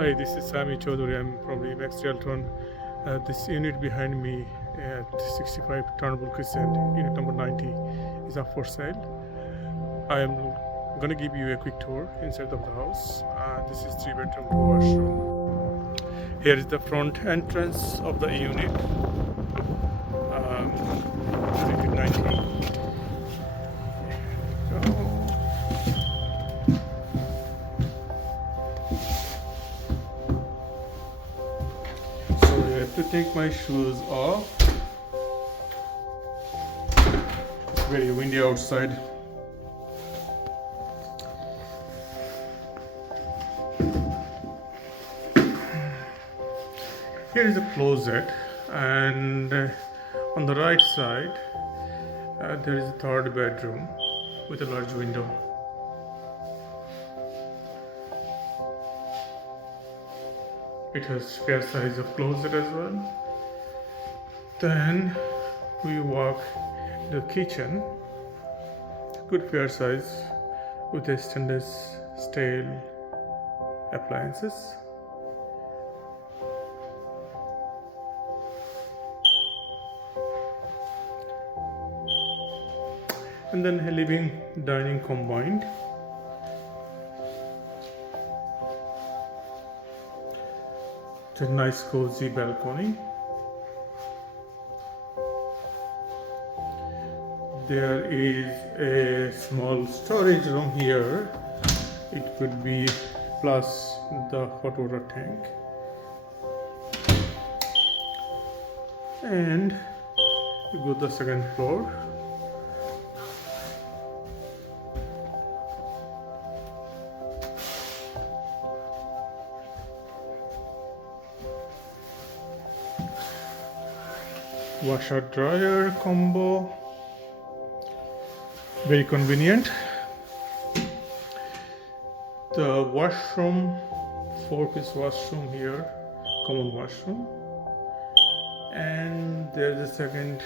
Hi, this is Sami Chaudhary. I'm from Remax Realton. This unit behind me at 65 Turntable Crescent, unit number 90, is up for sale. I am gonna give you a quick tour inside of the house. This is 3 bedroom, 2 washroom. Here is the front entrance of the unit. Unit 90. So I have to take my shoes off. It's very windy outside. Here is a closet, and on the right side there is a third bedroom with a large window. It has fair size of closet as well. Then we walk to the kitchen, good fair size with a stainless steel appliances. And then a living dining combined. It's a nice cozy balcony. There is a small storage room here. It could be plus the hot water tank. And we go to the second floor. Washer dryer combo, very convenient. The washroom, 4-piece washroom here, common washroom, and there's a second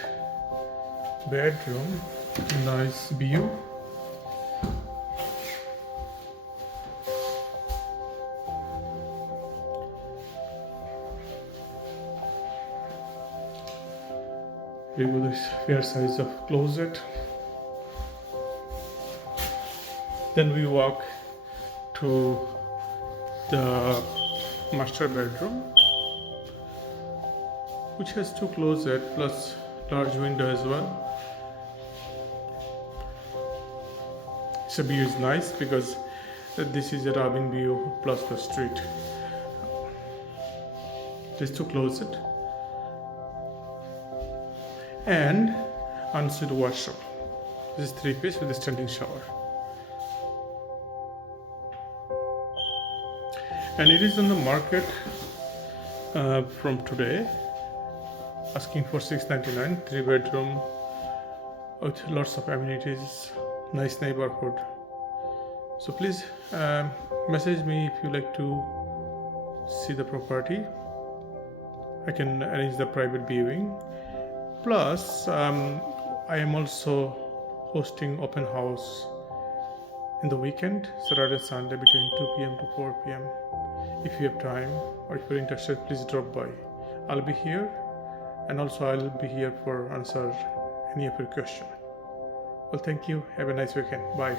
bedroom, nice view. We go this fair size of closet. Then we walk to the master bedroom, which has 2 closets plus large window as well. So view is nice because this is a Robin view plus the street. There's 2 closets and ensuite washroom. This is 3-piece with a standing shower. And it is on the market from today, asking for $699, 3-bedroom with lots of amenities, nice neighborhood. So please message me if you like to see the property. I can arrange the private viewing. Plus, I am also hosting open house in the weekend, Saturday, Sunday, between 2 p.m. to 4 p.m. If you have time or if you're interested, please drop by. I'll be here, and also I'll be here for answer any of your question. Well, thank you. Have a nice weekend. Bye.